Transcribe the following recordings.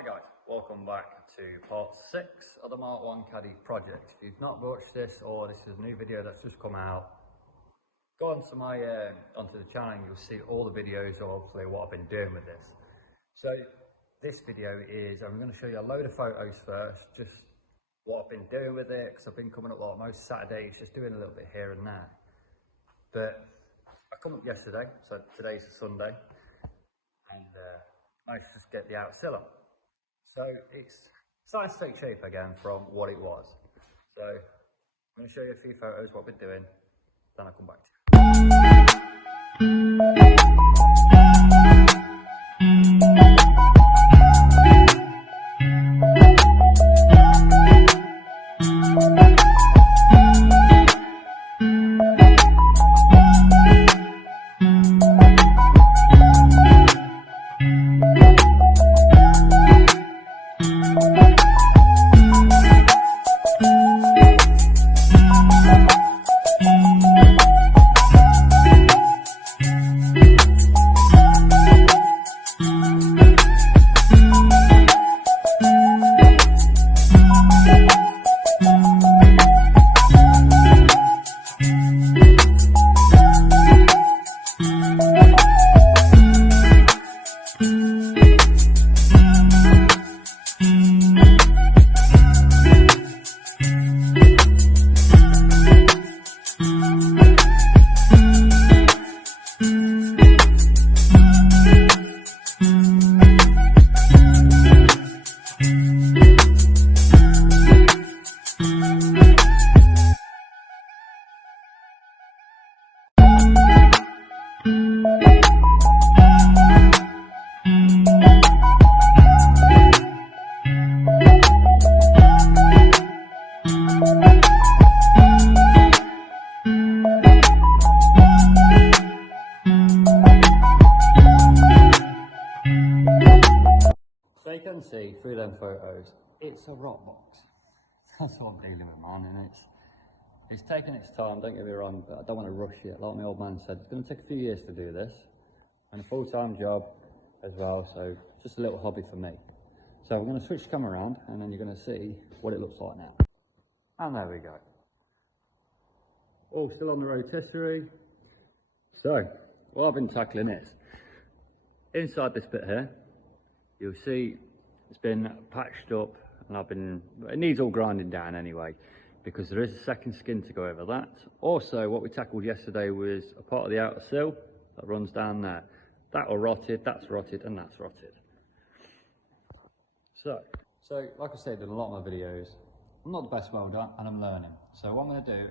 Hi guys, welcome back to part 6 of the Mark 1 Caddy project. If you've not watched this, or this is a new video that's just come out, go onto the channel and you'll see all the videos of hopefully what I've been doing with this. So this video is, I'm going to show you a load of photos first, just what I've been doing with it, because I've been coming up like most Saturdays, just doing a little bit here and there. But I come up yesterday, so today's a Sunday, and managed to just get the outsill up. So it's starting to take shape again from what it was. So I'm going to show you a few photos, what we're doing, then I'll come back to you. So you can see through them photos, it's a rock box. That's what I'm dealing with, man, and it's taking its time, don't get me wrong, but I don't want to rush it. Like my old man said, it's going to take a few years to do this, and a full-time job as well, so just a little hobby for me. So we're going to switch the camera around, and then you're going to see what it looks like now. And there we go. All still on the rotisserie. So, what I've been tackling is, inside this bit here, you'll see it's been patched up, and it needs all grinding down anyway, because there is a second skin to go over that. Also, what we tackled yesterday was a part of the outer sill that runs down there. That all rotted, that's rotted, and that's rotted. So like I said in a lot of my videos, I'm not the best welder, and I'm learning. So what I'm going to do,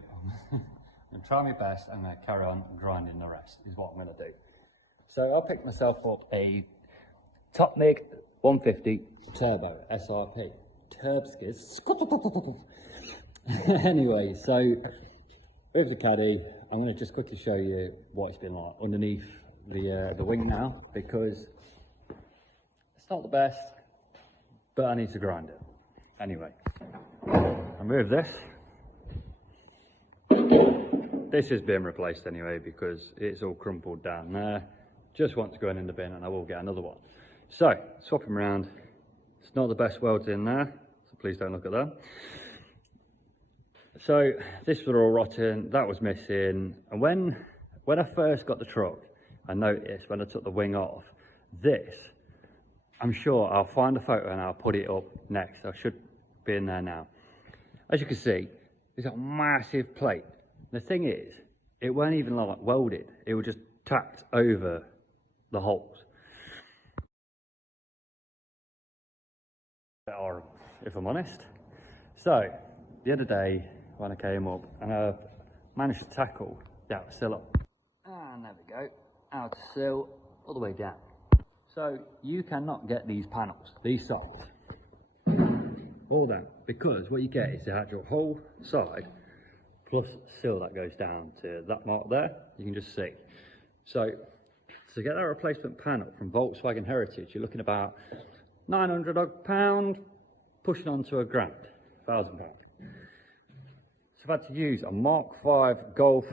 I'm going to try my best, and I'm going to carry on grinding the rest, is what I'm going to do. So I picked myself up a Top MIG 150 Turbo SRP. Turbskids. Anyway, so with the caddy, I'm going to just quickly show you what it's been like underneath the wing now, because it's not the best, but I need to grind it. Anyway, I move this. This is being replaced anyway because it's all crumpled down there. Just want to go in the bin, and I will get another one. So, swap them around. It's not the best welds in there, so please don't look at that. So, this was all rotten, that was missing. And when I first got the truck, I noticed when I took the wing off, this, I'm sure I'll find a photo and I'll put it up next. I should be in there now. As you can see, there's a massive plate. The thing is, it weren't even like welded, it was just tacked over the holes. Horrible, if I'm honest. So the other day when I came up, and I managed to tackle the outer sill up, and there we go, outer sill all the way down. So you cannot get these panels, these sides, all down, because what you get is the actual whole side plus sill that goes down to that mark there. You can just see. So to get that replacement panel from Volkswagen Heritage, you're looking about £900, pushing on to £1,000, £1,000. So I've had to use a Mark 1 Golf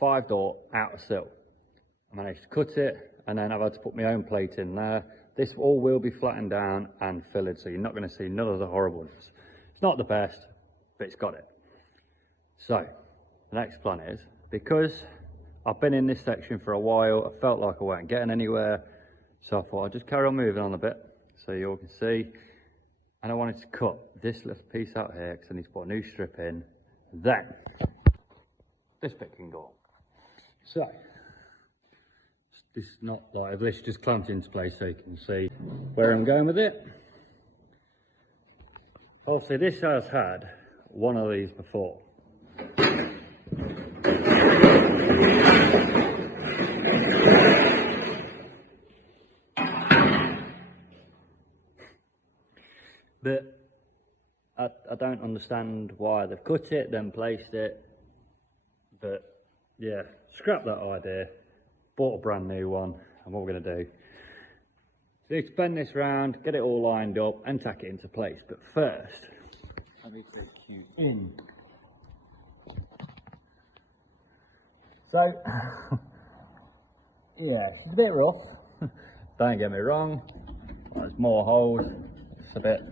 5-door outer sill. I managed to cut it, and then I've had to put my own plate in there, this all will be flattened down and filled, so you're not going to see none of the horribleness. It's not the best, but it's got it. So the next plan is, because I've been in this section for a while, I felt like I weren't getting anywhere, so I thought I'd just carry on moving on a bit so you all can see. And I wanted to cut this little piece out here because I need to put a new strip in. Then this bit can go on. So this is not like this, just clamped into place so you can see where I'm going with it. Obviously this has had one of these before. But I don't understand why they've cut it, then placed it. But yeah, scrap that idea. Bought a brand new one, and what we're going to do is bend this round, get it all lined up, and tack it into place. But first, let me take you in. So, yeah, it's a bit rough. Don't get me wrong. There's more holes. It's a bit.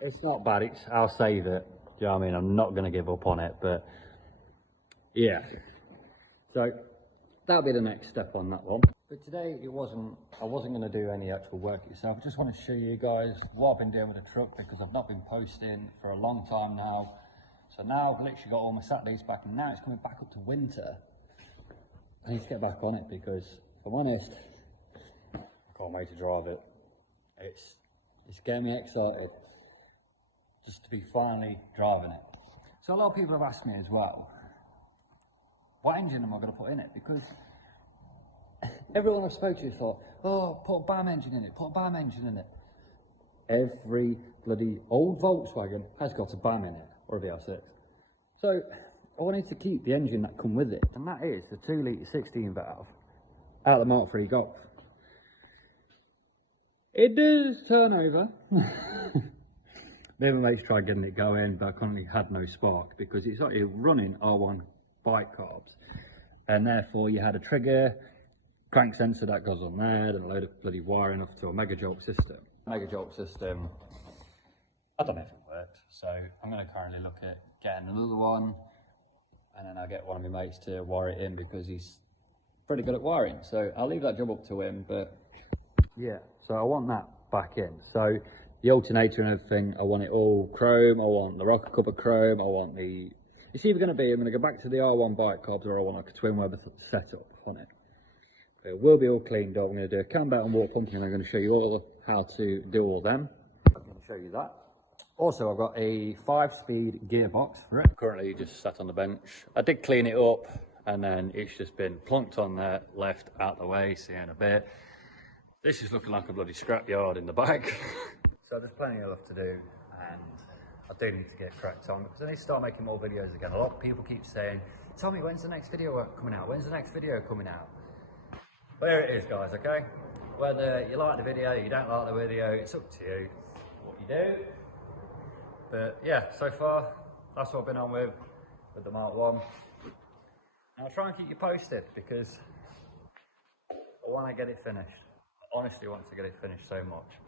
It's not bad. I'll save it. Do you know what I mean? I'm not going to give up on it, but yeah. So that'll be the next step on that one. But today I wasn't going to do any actual work itself. I just want to show you guys what I've been doing with the truck, because I've not been posting for a long time now. So now I've literally got all my Saturdays back, and now it's coming back up to winter. I need to get back on it because, if I'm honest, I can't wait to drive it. It's getting me excited just to be finally driving it. So a lot of people have asked me as well, what engine am I going to put in it? Because everyone I've spoken to thought, oh, put a BAM engine in it, put a BAM engine in it. Every bloody old Volkswagen has got a BAM in it, or a VR6. So I wanted to keep the engine that come with it, and that is the 2 litre 16 valve out of the Mark III Golf. It does turn over. Me and my mates tried getting it going, but I currently had no spark because it's actually running R1 bike carbs, and therefore you had a trigger, crank sensor that goes on there, and a load of bloody wiring off to a megajolt system. Megajolt system, I don't know if it works, so I'm going to currently look at getting another one, and then I'll get one of my mates to wire it in because he's pretty good at wiring. So I'll leave that job up to him, but yeah, so I want that back in. So the alternator and everything, I want it all chrome, I want the rocker cover chrome, I want the... It's either going to be, I'm going to go back to the R1 bike carbs, or I want like a twin weather setup on it. But it will be all cleaned up. I'm going to do a cam belt and water pumping, and I'm going to show you all how to do all them. I'm going to show you that. Also, I've got a 5-speed gearbox for it. Currently just sat on the bench. I did clean it up, and then it's just been plunked on there, left out the way, see you in a bit. This is looking like a bloody scrapyard in the back. So there's plenty of stuff to do, and I do need to get cracked on because I need to start making more videos again. A lot of people keep saying, tell me, when's the next video coming out? When's the next video coming out? Well, here it is, guys, okay? Whether you like the video, you don't like the video, it's up to you what you do. But yeah, so far, that's what I've been on with the Mark 1. And I'll try and keep you posted because I want to get it finished. I honestly want to get it finished so much.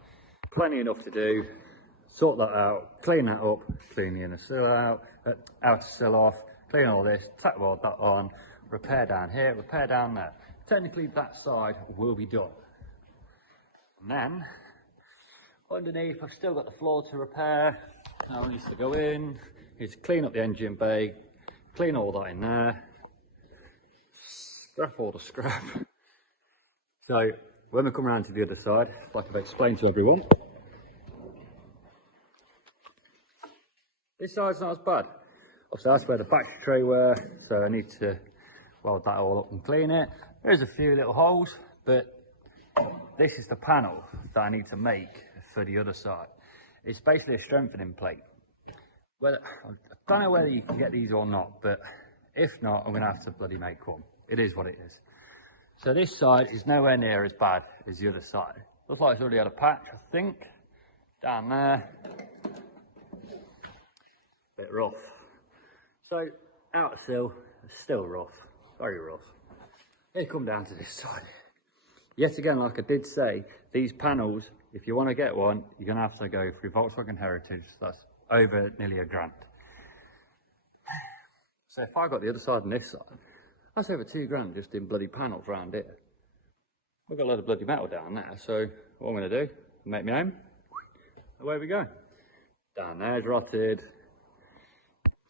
Plenty enough to do. Sort that out, clean that up, clean the inner sill out, outer sill off, clean all this, tack weld that on, repair down here, repair down there. Technically that side will be done. And then, underneath I've still got the floor to repair. Now it needs to go in, is clean up the engine bay, clean all that in there, scrap all the scrap. So when we come around to the other side, like I've explained to everyone, this side's not as bad. Obviously that's where the battery tray were, so I need to weld that all up and clean it. There's a few little holes, but this is the panel that I need to make for the other side. It's basically a strengthening plate. Well, I don't know whether you can get these or not, but if not, I'm going to have to bloody make one. It is what it is. So this side is nowhere near as bad as the other side. Looks like it's already had a patch, I think, down there. Bit rough. So outer sill is still rough, very rough. Here come down to this side. Yet again, like I did say, these panels, if you want to get one, you're going to have to go through Volkswagen Heritage. That's over nearly £1,000. So if I got the other side and this side, that's over £2,000 just in bloody panels around here. We've got a lot of bloody metal down there, so what I'm going to do, make my own. Away we go. Down there's rotted.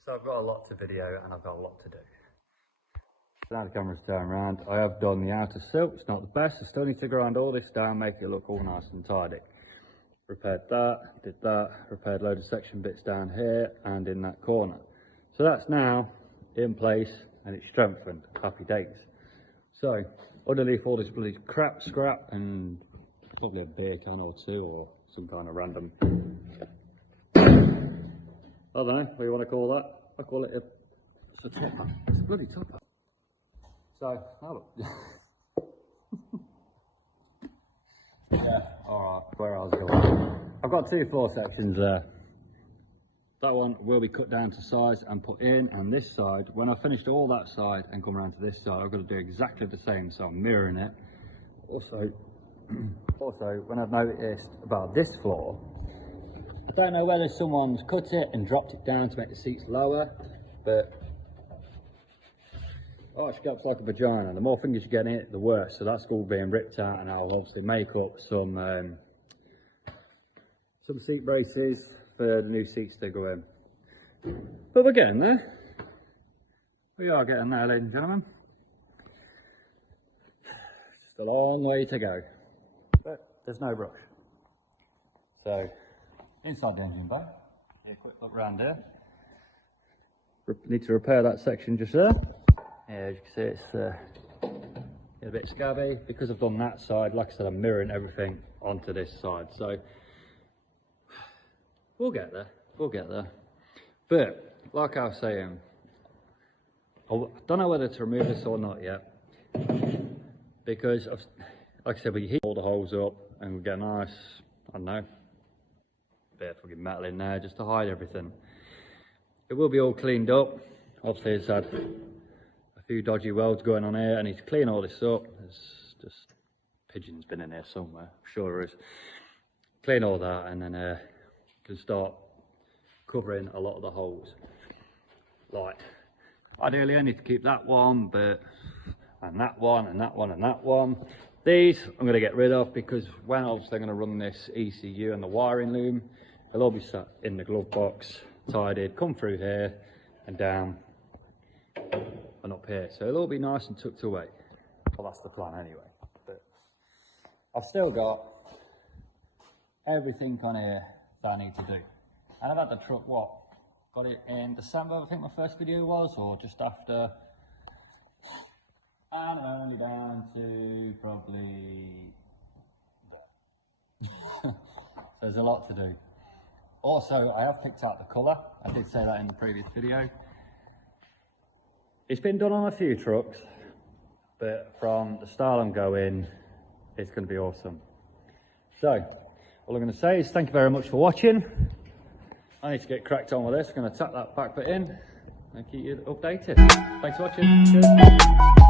So I've got a lot to video and I've got a lot to do. So now the camera's turned around. I have done the outer sill. It's not the best. I still need to grind all this down, make it look all nice and tidy. Repaired that, did that, repaired loads of section bits down here and in that corner. So that's now in place and it's strengthened. Happy days. So underneath all this bloody crap scrap and probably a beer can or two or some kind of random, I don't know what you want to call that. I call it it's a topper. It's a bloody topper. So now look. Yeah, alright, where I was going. I've got 2 floor sections there. That one will be cut down to size and put in, and this side, when I've finished all that side and come around to this side, I've got to do exactly the same, so I'm mirroring it. Also, when I've noticed about this floor, I don't know whether someone's cut it and dropped it down to make the seats lower, but arch gap's like a vagina. The more fingers you get in it, the worse. So that's all being ripped out, and I'll obviously make up some seat braces for the new seats to go in. But we're getting there. We are getting there, ladies and gentlemen. Just a long way to go, but there's no rush. So inside the engine bay, a quick look around here. Need to repair that section just there. Yeah, as you can see, it's a bit scabby. Because I've done that side, like I said, I'm mirroring everything onto this side. So we'll get there. We'll get there. But like I was saying, I don't know whether to remove this or not yet, because like I said, we heat all the holes up and we get a nice, I don't know, bit of fucking metal in there just to hide everything. It will be all cleaned up. Obviously, it's had a few dodgy welds going on here. I need to clean all this up. There's just pigeons been in here somewhere. I'm sure there is. Clean all that, and then can start covering a lot of the holes. Like, ideally, I need to keep that one, but and that one, and that one, and that one. These I'm going to get rid of because when obviously I'm going to run this ECU and the wiring loom, they'll all be sat in the glove box, tidied, come through here and down and up here. So it'll all be nice and tucked away. Well, that's the plan anyway. But I've still got everything on here that I need to do. And I've had the truck, what? Got it in December, I think my first video was, or just after. And I'm only down to probably there. There's a lot to do. Also, I have picked out the colour. I did say that in the previous video. It's been done on a few trucks, but from the style I'm going, it's going to be awesome. So, all I'm going to say is thank you very much for watching. I need to get cracked on with this. I'm going to tap that back bit in and keep you updated. Thanks for watching. Cheers.